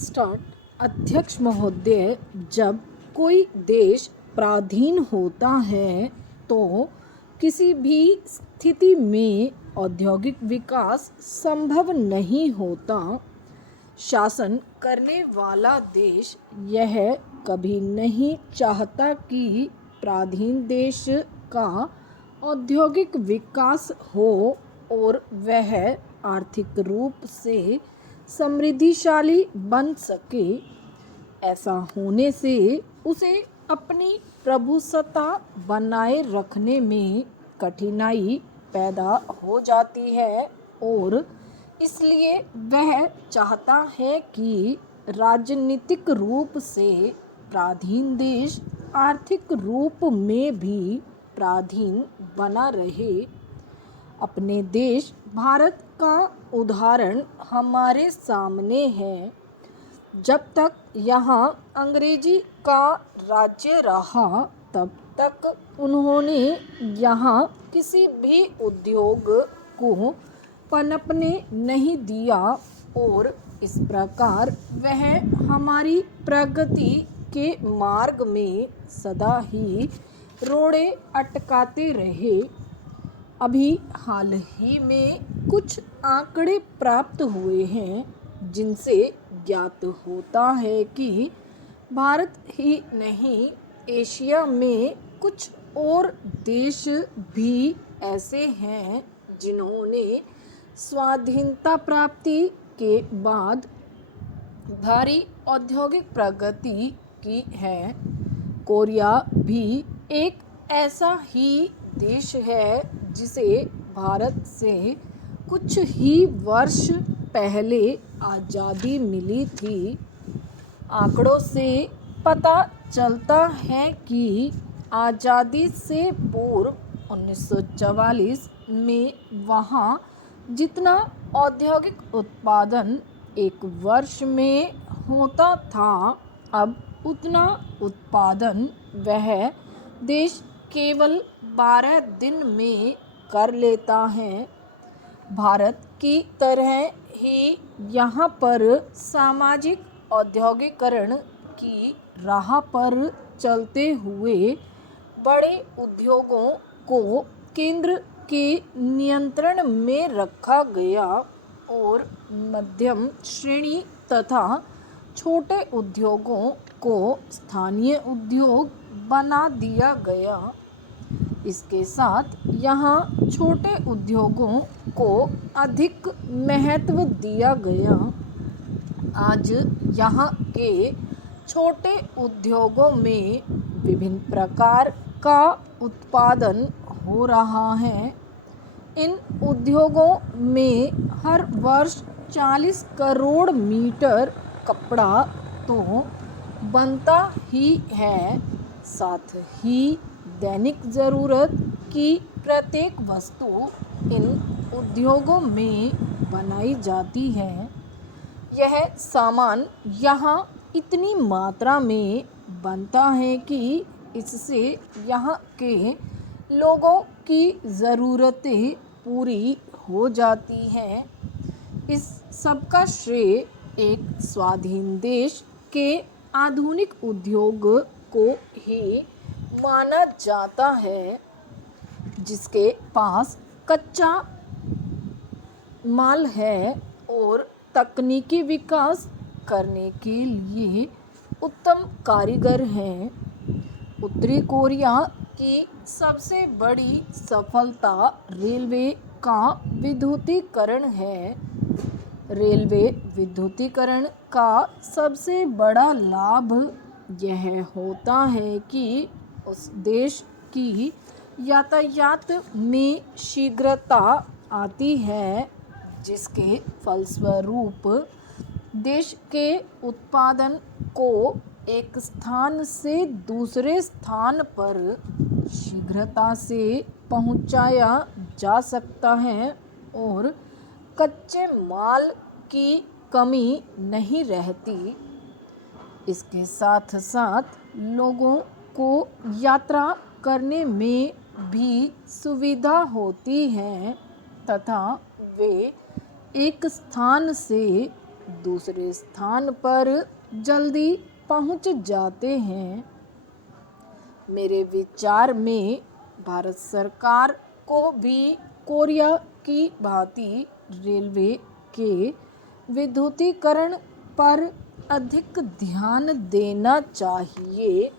Start. अध्यक्ष महोदय, जब कोई देश पराधीन होता है तो किसी भी स्थिति में औद्योगिक विकास संभव नहीं होता। शासन करने वाला देश यह कभी नहीं चाहता कि पराधीन देश का औद्योगिक विकास हो और वह आर्थिक रूप से समृद्धिशाली बन सके। ऐसा होने से उसे अपनी प्रभुसत्ता बनाए रखने में कठिनाई पैदा हो जाती है और इसलिए वह चाहता है कि राजनीतिक रूप से पराधीन देश आर्थिक रूप में भी पराधीन बना रहे। अपने देश भारत का उदाहरण हमारे सामने है। जब तक यहाँ अंग्रेजी का राज्य रहा तब तक उन्होंने यहाँ किसी भी उद्योग को पनपने नहीं दिया और इस प्रकार वह हमारी प्रगति के मार्ग में सदा ही रोड़े अटकाते रहे। अभी हाल ही में कुछ आंकड़े प्राप्त हुए हैं जिनसे ज्ञात होता है कि भारत ही नहीं, एशिया में कुछ और देश भी ऐसे हैं जिन्होंने स्वाधीनता प्राप्ति के बाद भारी औद्योगिक प्रगति की है। कोरिया भी एक ऐसा ही देश है जिसे भारत से कुछ ही वर्ष पहले आज़ादी मिली थी। आंकड़ों से पता चलता है कि आज़ादी से पूर्व 1944 में वहाँ जितना औद्योगिक उत्पादन एक वर्ष में होता था, अब उतना उत्पादन वह देश केवल 12 दिन में कर लेता है। भारत की तरह ही यहाँ पर सामाजिक औद्योगिकरण की राह पर चलते हुए बड़े उद्योगों को केंद्र के नियंत्रण में रखा गया और मध्यम श्रेणी तथा छोटे उद्योगों को स्थानीय उद्योग बना दिया गया। इसके साथ यहाँ छोटे उद्योगों को अधिक महत्व दिया गया। आज यहाँ के छोटे उद्योगों में विभिन्न प्रकार का उत्पादन हो रहा है। इन उद्योगों में हर वर्ष 40 करोड़ मीटर कपड़ा तो बनता ही है, साथ ही दैनिक ज़रूरत की प्रत्येक वस्तु इन उद्योगों में बनाई जाती है। यह सामान यहाँ इतनी मात्रा में बनता है कि इससे यहाँ के लोगों की ज़रूरतें पूरी हो जाती हैं। इस सब का श्रेय एक स्वाधीन देश के आधुनिक उद्योग को ही माना जाता है, जिसके पास कच्चा माल है और तकनीकी विकास करने के लिए उत्तम कारीगर हैं। उत्तरी कोरिया की सबसे बड़ी सफलता रेलवे का विद्युतीकरण है। रेलवे विद्युतीकरण का सबसे बड़ा लाभ यह होता है कि उस देश की यातायात में शीघ्रता आती है, जिसके फलस्वरूप देश के उत्पादन को एक स्थान से दूसरे स्थान पर शीघ्रता से पहुंचाया जा सकता है और कच्चे माल की कमी नहीं रहती। इसके साथ साथ लोगों को यात्रा करने में भी सुविधा होती है तथा वे एक स्थान से दूसरे स्थान पर जल्दी पहुंच जाते हैं। मेरे विचार में भारत सरकार को भी कोरिया की भांति रेलवे के विद्युतीकरण पर अधिक ध्यान देना चाहिए।